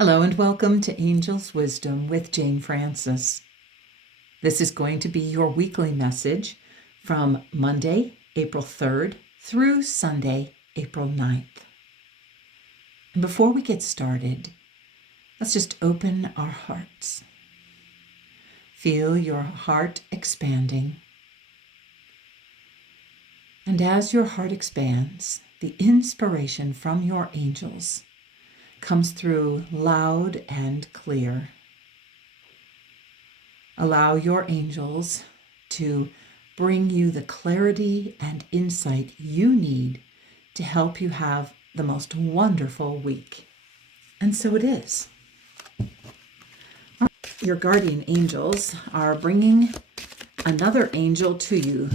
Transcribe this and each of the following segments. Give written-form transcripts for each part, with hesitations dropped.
Hello and welcome to Angel's Wisdom with Jane Francis. This is going to be your weekly message from Monday, April 3rd through Sunday, April 9th. And before we get started, let's just open our hearts. Feel your heart expanding. And as your heart expands, the inspiration from your angels comes through loud and clear. Allow your angels to bring you the clarity and insight you need to help you have the most wonderful week. And so it is. Your guardian angels are bringing another angel to you.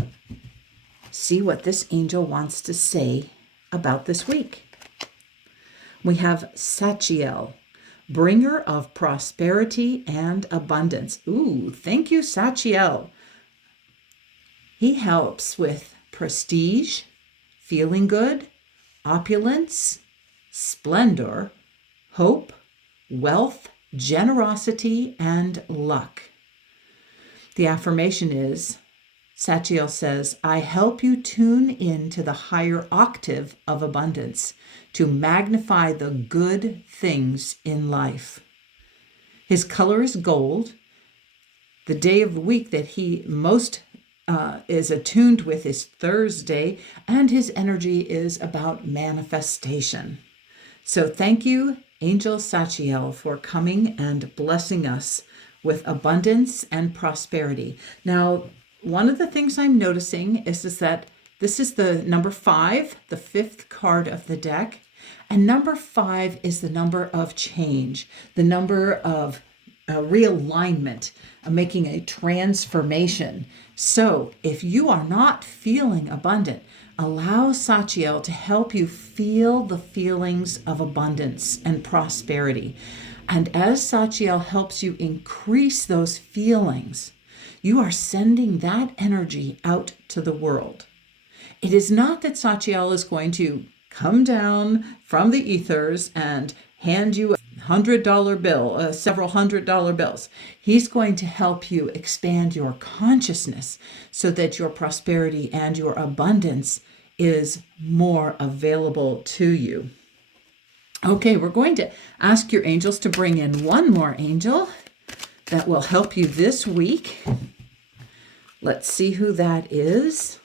See what this angel wants to say about this week. We have SACHIEL, bringer of prosperity and abundance. Ooh, thank you, SACHIEL. He helps with prestige, feeling good, opulence, splendor, hope, wealth, generosity, and luck. The affirmation is, SACHIEL says, I help you tune in to the higher octave of abundance to magnify the good things in life. His color is gold. The day of the week that he most is attuned with is Thursday, and his energy is about manifestation. So thank you, Angel SACHIEL, for coming and blessing us with abundance and prosperity. Now, one of the things I'm noticing is that this is the number 5, the 5th card of the deck. And number 5 is the number of change, the number of realignment, making a transformation. So if you are not feeling abundant, allow SACHIEL to help you feel the feelings of abundance and prosperity. And as SACHIEL helps you increase those feelings, you are sending that energy out to the world. It is not that SACHIEL is going to come down from the ethers and hand you a $100 bill, several $100 bills. He's going to help you expand your consciousness so that your prosperity and your abundance is more available to you. Okay, we're going to ask your angels to bring in one more angel that will help you this week. Let's see who that is.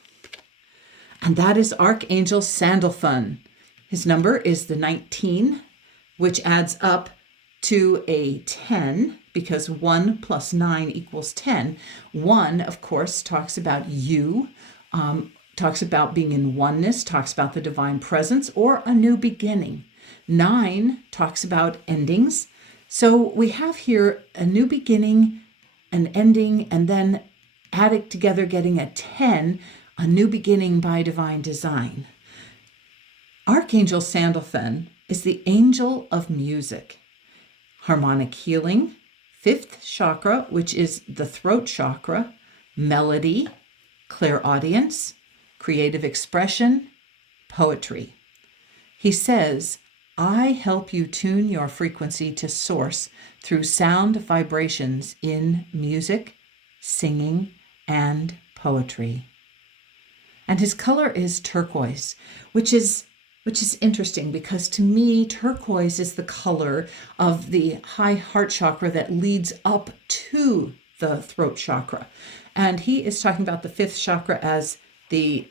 And that is Archangel SANDALPHON. His number is the 19, which adds up to a 10 because 1 plus 9 equals 10. 1, of course, talks about you, talks about being in oneness, talks about the divine presence or a new beginning. 9 talks about endings. So we have here a new beginning, an ending, and then added together getting a 10, a new beginning by divine design. Archangel SANDALPHON is the angel of music, harmonic healing, 5th chakra, which is the throat chakra, melody, clairaudience, creative expression, poetry. He says, I help you tune your frequency to source through sound vibrations in music, singing, and poetry. And his color is turquoise, which is interesting because to me, turquoise is the color of the high heart chakra that leads up to the throat chakra. And he is talking about the 5th chakra as the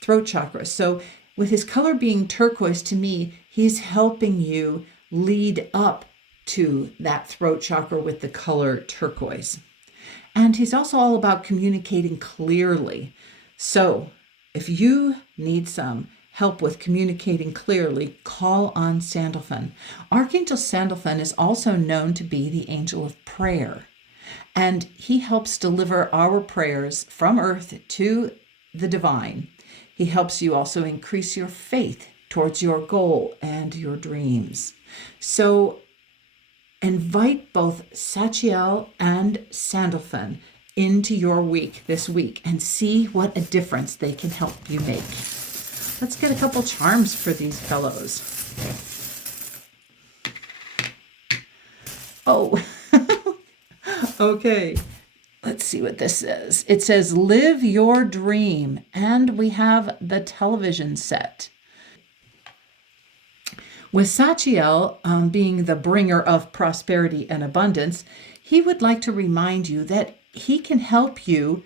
throat chakra. So with his color being turquoise, to me, he's helping you lead up to that throat chakra with the color turquoise. And he's also all about communicating clearly. So if you need some help with communicating clearly, call on SANDALPHON. Archangel SANDALPHON is also known to be the angel of prayer. And he helps deliver our prayers from earth to the divine. He helps you also increase your faith towards your goal and your dreams. So invite both SACHIEL and SANDALPHON into your week this week and see what a difference they can help you make. Let's get a couple charms for these fellows. Oh, okay. Let's see what this says. It says, live your dream. And we have the television set. With Sachiel being the bringer of prosperity and abundance, he would like to remind you that he can help you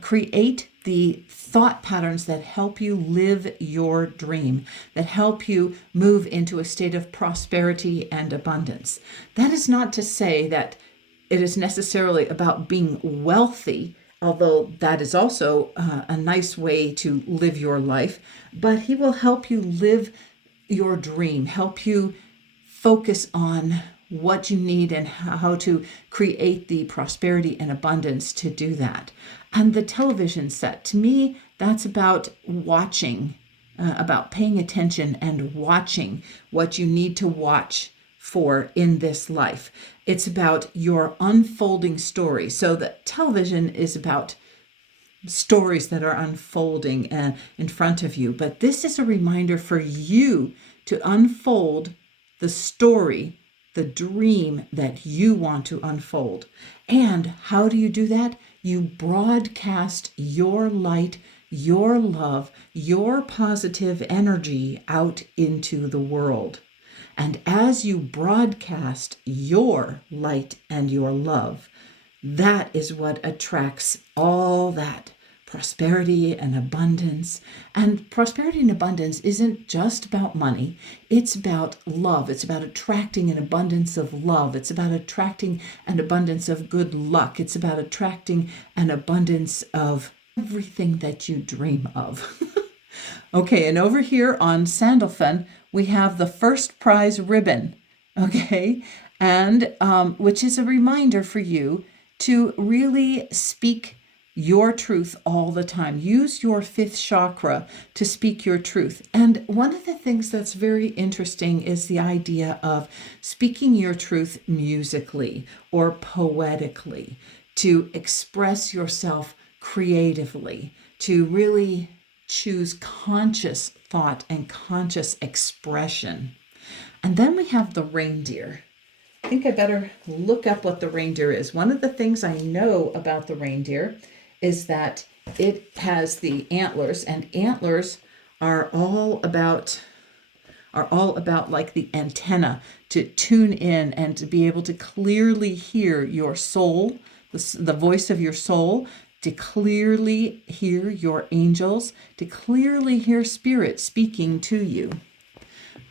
create the thought patterns that help you live your dream, that help you move into a state of prosperity and abundance. That is not to say that it is necessarily about being wealthy, although that is also a nice way to live your life, but he will help you live your dream, help you focus on what you need and how to create the prosperity and abundance to do that. And the television set, to me, that's about watching, about paying attention and watching what you need to watch for in this life. It's about your unfolding story. So the television is about stories that are unfolding in front of you. But this is a reminder for you to unfold the story, the dream that you want to unfold. And how do you do that? You broadcast your light, your love, your positive energy out into the world. And as you broadcast your light and your love, that is what attracts all that prosperity and abundance. And prosperity and abundance isn't just about money. It's about love. It's about attracting an abundance of love. It's about attracting an abundance of good luck. It's about attracting an abundance of everything that you dream of. Okay, and over here on Sandalphon, we have the first prize ribbon, okay? And which is a reminder for you to really speak your truth all the time. Use your fifth chakra to speak your truth. And one of the things that's very interesting is the idea of speaking your truth musically or poetically, to express yourself creatively, to really choose conscious thought and conscious expression. And then we have the reindeer. I think I better look up what the reindeer is. One of the things I know about the reindeer is that it has the antlers, and antlers are all about like the antenna to tune in and to be able to clearly hear your soul, the voice of your soul, to clearly hear your angels, to clearly hear spirit speaking to you.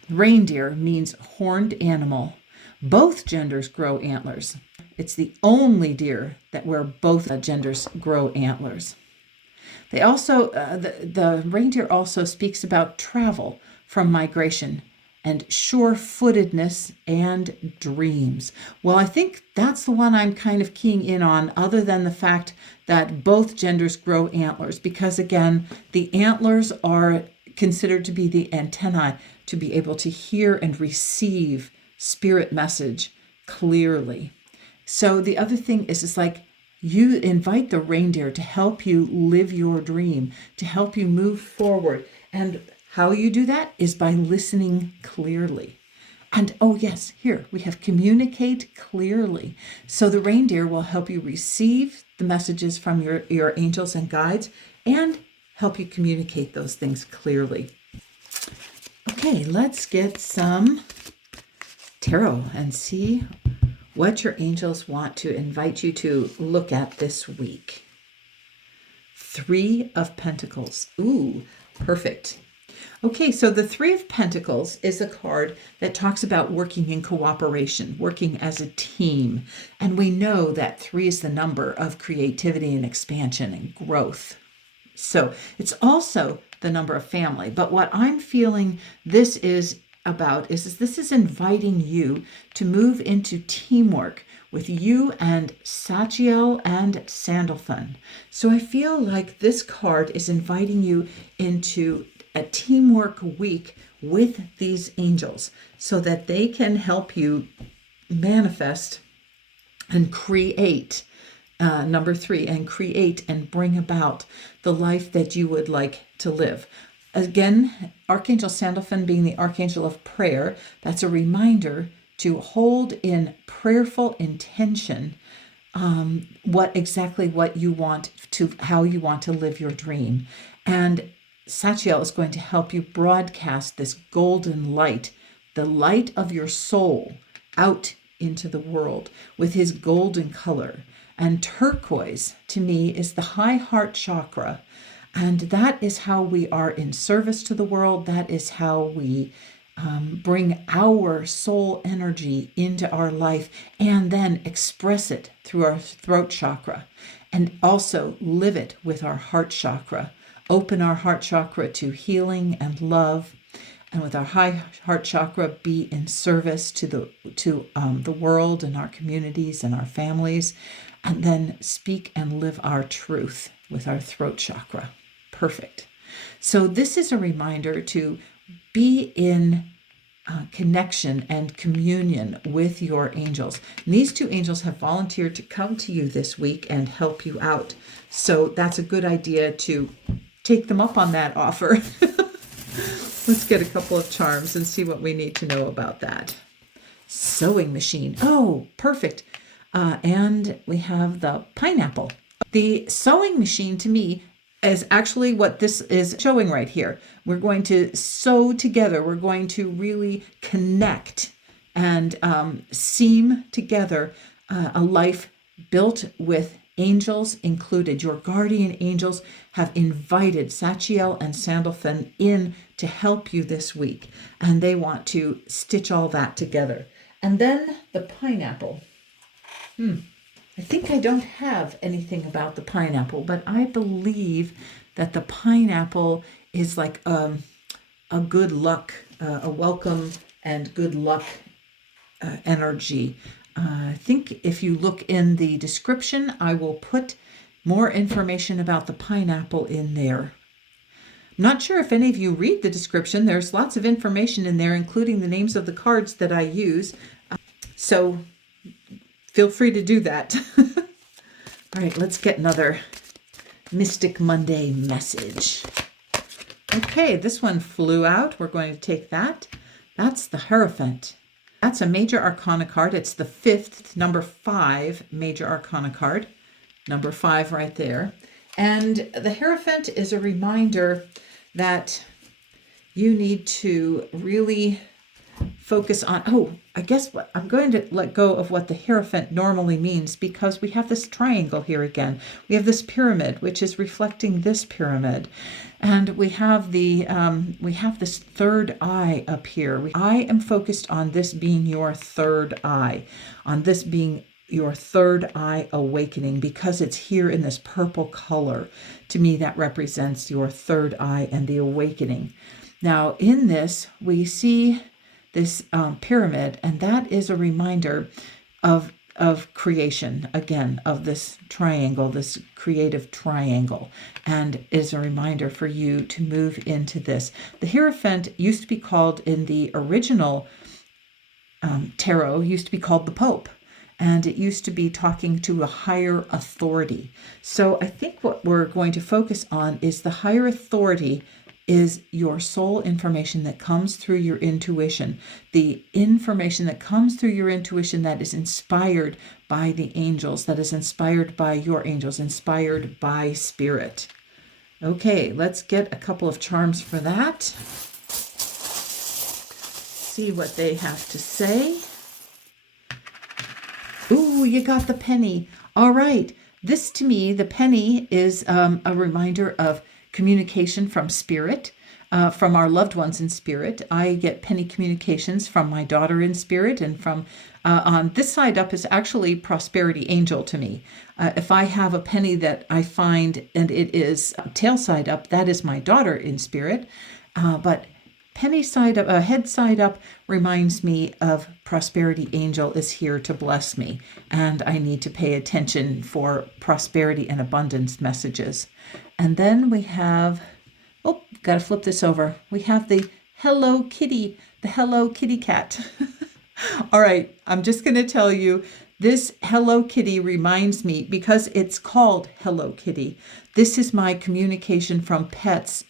Reindeer means horned animal. Both genders grow antlers. It's the only deer that where both genders grow antlers. They also, the reindeer also speaks about travel from migration and sure-footedness and dreams. Well, I think that's the one I'm kind of keying in on, other than the fact that both genders grow antlers, because again, the antlers are considered to be the antennae to be able to hear and receive spirit message clearly. So the other thing is, it's like you invite the reindeer to help you live your dream, to help you move forward. And how you do that is by listening clearly. And oh yes, here we have communicate clearly. So the reindeer will help you receive the messages from your angels and guides and help you communicate those things clearly. Okay, let's get some tarot and see what your angels want to invite you to look at this week. 3 of Pentacles. Ooh, perfect. Okay, so the 3 of Pentacles is a card that talks about working in cooperation, working as a team. And we know that 3 is the number of creativity and expansion and growth. So it's also the number of family. But what I'm feeling this is about is this is inviting you to move into teamwork with you and Sachiel and Sandalphon. So I feel like this card is inviting you into a teamwork week with these angels so that they can help you manifest and create number 3, and create and bring about the life that you would like to live. Again, Archangel Sandalphon being the Archangel of Prayer, that's a reminder to hold in prayerful intention what you want to, how you want to live your dream. And Sachiel is going to help you broadcast this golden light, the light of your soul, out into the world with his golden color. And turquoise, to me, is the high heart chakra. And that is how we are in service to the world. That is how we bring our soul energy into our life and then express it through our throat chakra, and also live it with our heart chakra. Open our heart chakra to healing and love, and with our high heart chakra, be in service to the world and our communities and our families, and then speak and live our truth with our throat chakra. Perfect. So this is a reminder to be in connection and communion with your angels. And these two angels have volunteered to come to you this week and help you out. So that's a good idea to take them up on that offer. Let's get a couple of charms and see what we need to know about that. Sewing machine. Oh, perfect. And we have the pineapple. The sewing machine, to me, is actually what this is showing right here. We're going to sew together. We're going to really connect and seam together a life built with angels included. Your guardian angels have invited Sachiel and Sandalphon in to help you this week, and they want to stitch all that together. And then the pineapple. I think I don't have anything about the pineapple, but I believe that the pineapple is like a good luck, a welcome and good luck energy. I think if you look in the description, I will put more information about the pineapple in there. I'm not sure if any of you read the description. There's lots of information in there, including the names of the cards that I use. So feel free to do that. All right, let's get another Mystic Monday message. Okay, this one flew out. We're going to take that. That's the Hierophant. That's a major arcana card. It's the 5th, number 5 major arcana card. Number 5 right there. And the Hierophant is a reminder that you need to really focus on, I guess what I'm going to let go of what the Hierophant normally means, because we have this triangle here again. We have this pyramid, which is reflecting this pyramid. And we have this third eye up here. I am focused on this being your third eye, on this being your third eye awakening, because it's here in this purple color. To me, that represents your third eye and the awakening. Now, in this, we see this pyramid, and that is a reminder of creation, again, of this triangle, this creative triangle, and is a reminder for you to move into this. The Hierophant used to be called, in the original tarot, used to be called the Pope, and it used to be talking to a higher authority. So I think what we're going to focus on is the higher authority is your soul information that comes through your intuition, the information that comes through your intuition that is inspired by the angels, that is inspired by your angels, inspired by spirit. Okay, let's get a couple of charms for that. See what they have to say. Ooh, you got the penny. All right. This, to me, the penny is a reminder of communication from spirit, from our loved ones in spirit. I get penny communications from my daughter in spirit, and from on this side up is actually prosperity angel to me. If I have a penny that I find and it is tail side up, that is my daughter in spirit. But penny side up, head side up reminds me of prosperity angel is here to bless me, and I need to pay attention for prosperity and abundance messages. And then we have, got to flip this over. We have the Hello Kitty, the Hello Kitty cat. All right, I'm just going to tell you, this Hello Kitty reminds me, because it's called Hello Kitty, this is my communication from pets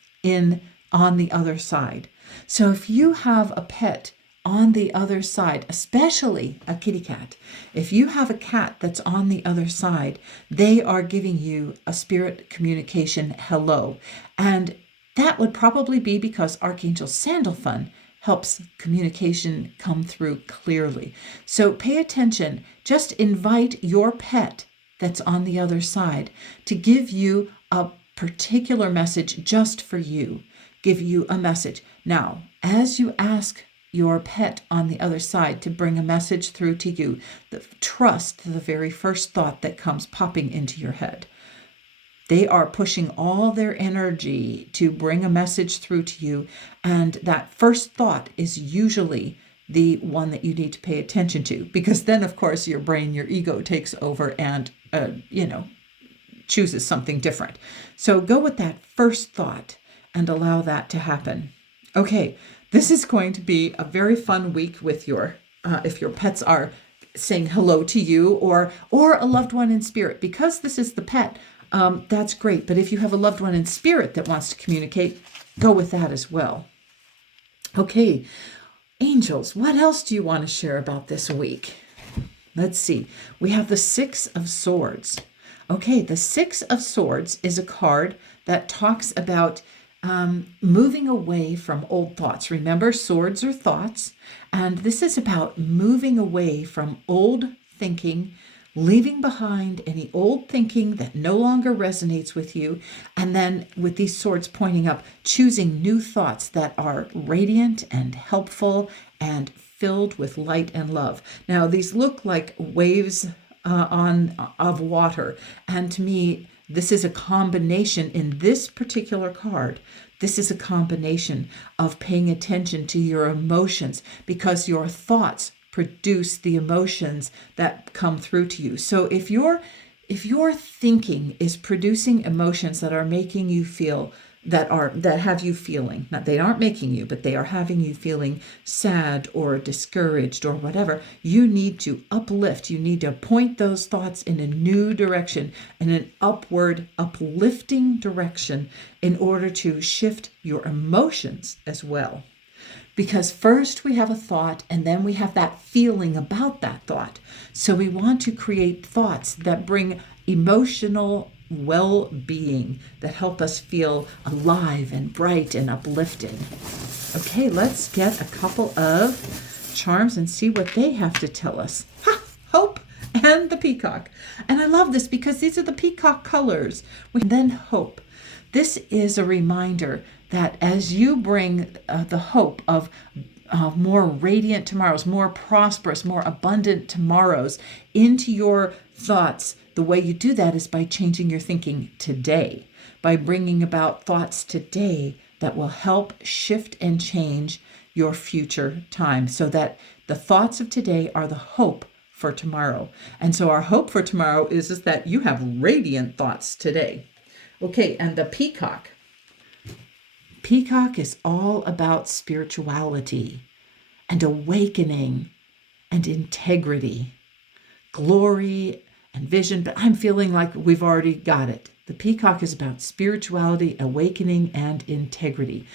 on the other side. So if you have a pet on the other side, especially a kitty cat. If you have a cat that's on the other side, they are giving you a spirit communication hello. And that would probably be because Archangel Sandalphon helps communication come through clearly. So pay attention. Just invite your pet that's on the other side to give you a particular message just for you. Give you a message. Now, as you ask your pet on the other side to bring a message through to you, trust the very first thought that comes popping into your head. They are pushing all their energy to bring a message through to you. And that first thought is usually the one that you need to pay attention to, because then, of course, your brain, your ego takes over and, chooses something different. So go with that first thought and allow that to happen. Okay, this is going to be a very fun week with if your pets are saying hello to you or a loved one in spirit. Because this is the pet, that's great. But if you have a loved one in spirit that wants to communicate, go with that as well. Okay, angels, what else do you want to share about this week? Let's see. We have the Six of Swords. Okay, the Six of Swords is a card that talks about moving away from old thoughts. Remember, swords are thoughts, and this is about moving away from old thinking, leaving behind any old thinking that no longer resonates with you, and then with these swords pointing up, choosing new thoughts that are radiant and helpful and filled with light and love. Now, these look like waves of water, and to me, this is a combination in this particular card. This is a combination of paying attention to your emotions, because your thoughts produce the emotions that come through to you. So if your thinking is producing emotions that are making you feel that have you feeling, not they aren't making you, but they are having you feeling sad or discouraged or whatever, you need to uplift. You need to point those thoughts in a new direction, in an upward, uplifting direction, in order to shift your emotions as well. Because first we have a thought, and then we have that feeling about that thought. So we want to create thoughts that bring emotional well-being, that help us feel alive and bright and uplifted. Okay, let's get a couple of charms and see what they have to tell us. Hope and the peacock. And I love this because these are the peacock colors. And then hope. This is a reminder that as you bring the hope of more radiant tomorrows, more prosperous, more abundant tomorrows into your thoughts, the way you do that is by changing your thinking today, by bringing about thoughts today that will help shift and change your future time, so that the thoughts of today are the hope for tomorrow. And so our hope for tomorrow is that you have radiant thoughts today. Okay, and the peacock. Peacock is all about spirituality and awakening and integrity, glory and vision, but I'm feeling like we've already got it. The peacock is about spirituality, awakening, and integrity.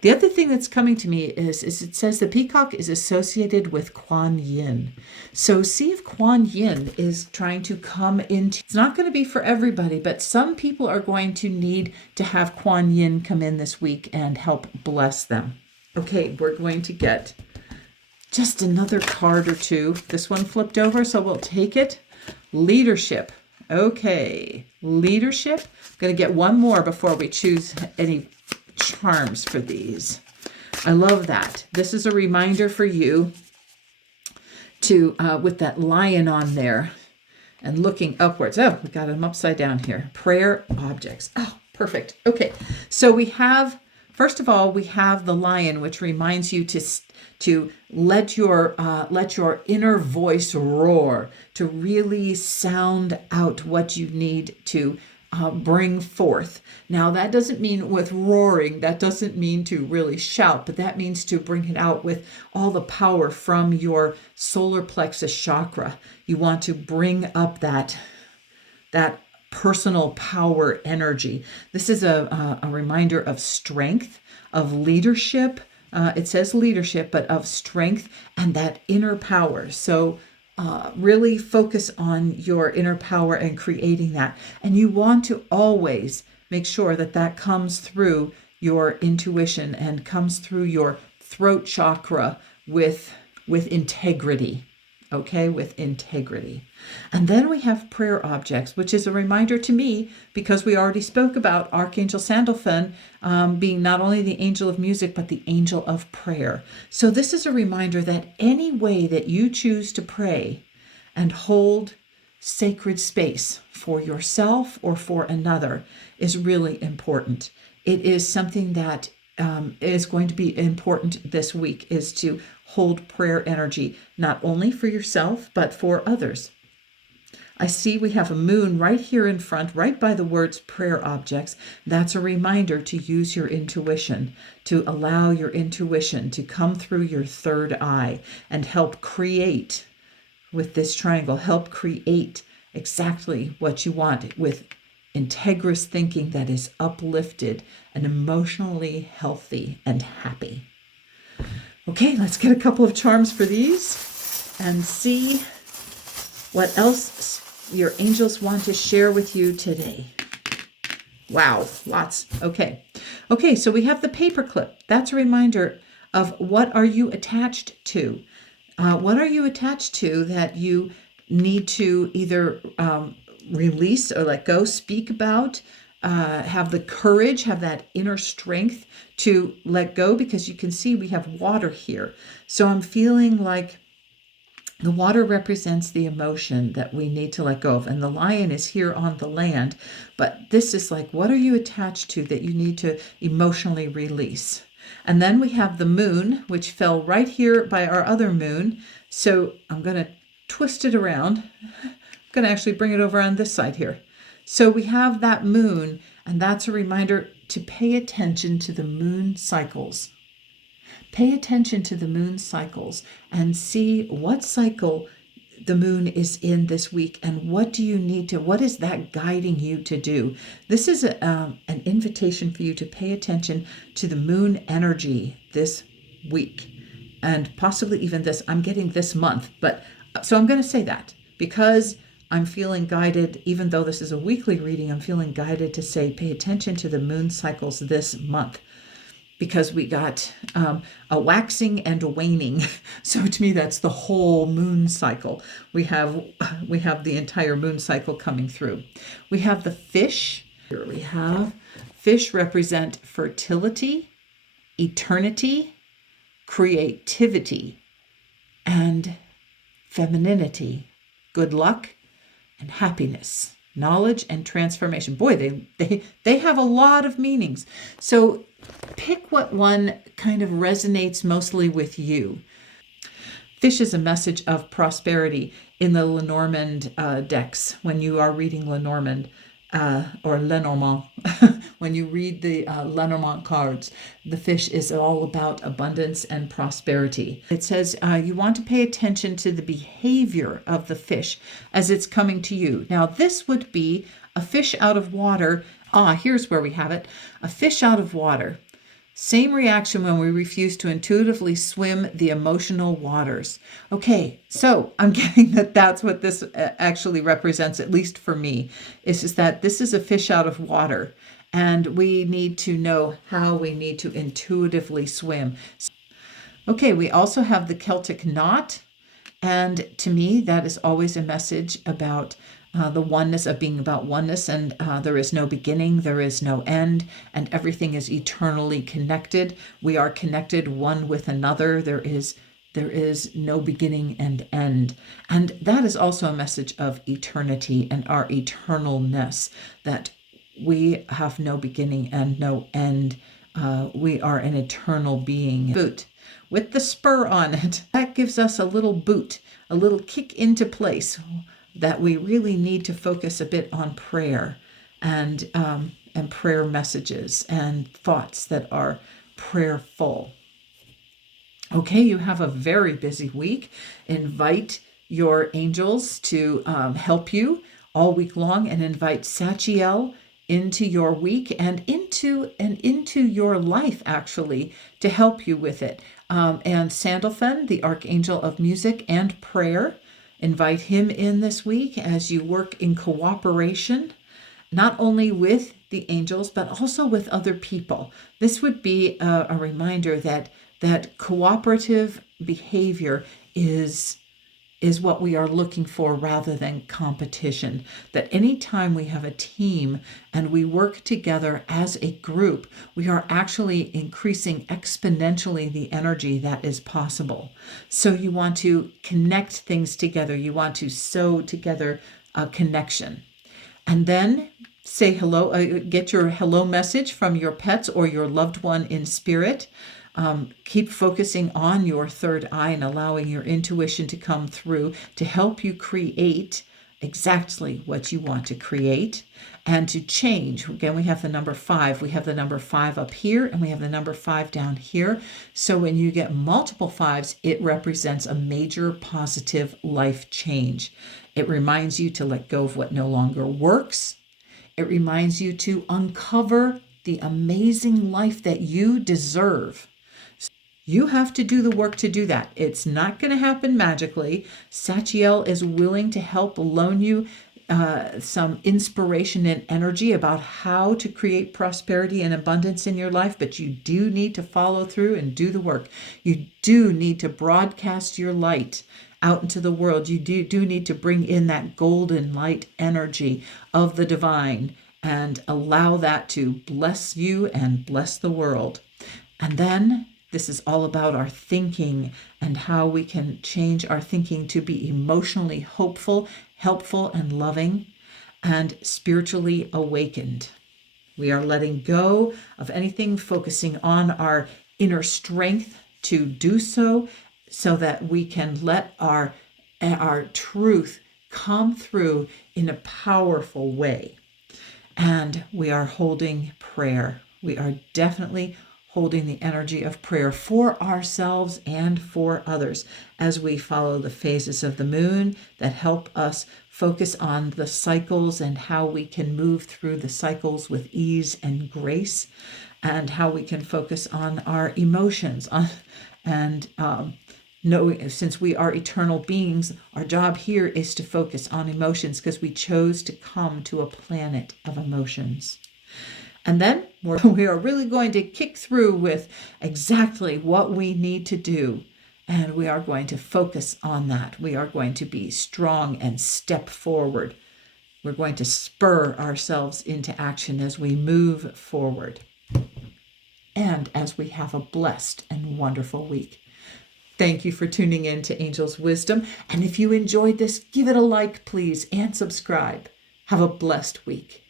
The other thing that's coming to me is it says the peacock is associated with Kuan Yin. So see if Kuan Yin is trying to come into, it's not going to be for everybody, but some people are going to need to have Kuan Yin come in this week and help bless them. Okay, we're going to get just another card or two. This one flipped over, so we'll take it. Leadership. Okay, leadership. I'm going to get one more before we choose any charms for these. I love that. This is a reminder for you to, with that lion on there and looking upwards. Oh, we got them upside down here. Prayer objects. Oh, perfect. Okay, so we have, first of all, we have the lion, which reminds you to let your inner voice roar, to really sound out what you need to bring forth. Now, that doesn't mean with roaring, that doesn't mean to really shout, but that means to bring it out with all the power from your solar plexus chakra. You want to bring up that personal power energy. This is a reminder of strength, of leadership, it says leadership, but of strength and that inner power. So really focus on your inner power and creating that. And you want to always make sure that that comes through your intuition and comes through your throat chakra with integrity. Okay, with integrity. And then we have prayer objects, which is a reminder to me, because we already spoke about Archangel SANDALPHON being not only the angel of music, but the angel of prayer. So this is a reminder that any way that you choose to pray and hold sacred space for yourself or for another is really important. It is something that is going to be important this week, is to hold prayer energy, not only for yourself, but for others. I see we have a moon right here in front, right by the words prayer objects. That's a reminder to use your intuition, to allow your intuition to come through your third eye and help create with this triangle, help create exactly what you want with integrous thinking that is uplifted and emotionally healthy and happy. Okay, let's get a couple of charms for these and see what else your angels want to share with you today. Wow, lots. Okay, so we have the paperclip. That's a reminder of what are you attached to? What are you attached to that you need to either release or let go, speak about, have the courage, have that inner strength to let go, because you can see we have water here. So I'm feeling like the water represents the emotion that we need to let go of, and the lion is here on the land. But this is like, what are you attached to that you need to emotionally release? And then we have the moon, which fell right here by our other moon. So I'm going to twist it around. I'm going to actually bring it over on this side here. So we have that moon, and that's a reminder to pay attention to the moon cycles. Pay attention to the moon cycles and see what cycle the moon is in this week, and what is that guiding you to do? This is an invitation for you to pay attention to the moon energy this week, and possibly even I'm getting this month, but so I'm going to say that because I'm feeling guided, even though this is a weekly reading, I'm feeling guided to say pay attention to the moon cycles this month, because we got a waxing and a waning. So to me, that's the whole moon cycle. We have the entire moon cycle coming through. We have the fish. Here we have fish represent fertility, eternity, creativity, and femininity, good luck, and happiness, knowledge and transformation. Boy, they have a lot of meanings. So pick what one kind of resonates mostly with you. Fish is a message of prosperity in the Lenormand decks. When you are reading Lenormand or Lenormand, when you read the Lenormand cards, the fish is all about abundance and prosperity. It says you want to pay attention to the behavior of the fish as it's coming to you. Now, this would be a fish out of water. Here's where we have it. A fish out of water. Same reaction when we refuse to intuitively swim the emotional waters. Okay, so I'm getting that that's what this actually represents, at least for me, is that this is a fish out of water, and we need to know how we need to intuitively swim. Okay, we also have the Celtic knot, and to me, that is always a message about the oneness, of being about oneness, and there is no beginning, there is no end, and everything is eternally connected. We are connected one with another. There is no beginning and end. And that is also a message of eternity and our eternalness, that we have no beginning and no end. We are an eternal being. Boot with the spur on it. That gives us a little boot, a little kick into place, that we really need to focus a bit on prayer and prayer messages and thoughts that are prayerful. Okay, you have a very busy week. Invite your angels to help you all week long, and invite Sachiel into your week and into your life, actually, to help you with it. And Sandalphon, the Archangel of Music and Prayer, invite him in this week as you work in cooperation, not only with the angels, but also with other people. This would be a reminder that cooperative behavior is what we are looking for rather than competition. That anytime we have a team and we work together as a group, we are actually increasing exponentially the energy that is possible. So you want to connect things together. You want to sew together a connection. And then say hello, get your hello message from your pets or your loved one in spirit. Keep focusing on your third eye and allowing your intuition to come through to help you create exactly what you want to create and to change. Again, we have the number 5. We have the number 5 up here and we have the number 5 down here. So when you get multiple 5s, it represents a major positive life change. It reminds you to let go of what no longer works. It reminds you to uncover the amazing life that you deserve. You have to do the work to do that. It's not going to happen magically. Sachiel is willing to help loan you some inspiration and energy about how to create prosperity and abundance in your life, but you do need to follow through and do the work. You do need to broadcast your light out into the world. You do need to bring in that golden light energy of the divine and allow that to bless you and bless the world. And then this is all about our thinking and how we can change our thinking to be emotionally hopeful, helpful, and loving, and spiritually awakened. We are letting go of anything, focusing on our inner strength to do so that we can let our truth come through in a powerful way. And we are holding prayer. We are definitely holding the energy of prayer for ourselves and for others as we follow the phases of the moon that help us focus on the cycles and how we can move through the cycles with ease and grace, and how we can focus on our emotions knowing, since we are eternal beings, our job here is to focus on emotions because we chose to come to a planet of emotions. And then we are really going to kick through with exactly what we need to do. And we are going to focus on that. We are going to be strong and step forward. We're going to spur ourselves into action as we move forward. And as we have a blessed and wonderful week. Thank you for tuning in to Angel's Wisdom. And if you enjoyed this, give it a like, please, and subscribe. Have a blessed week.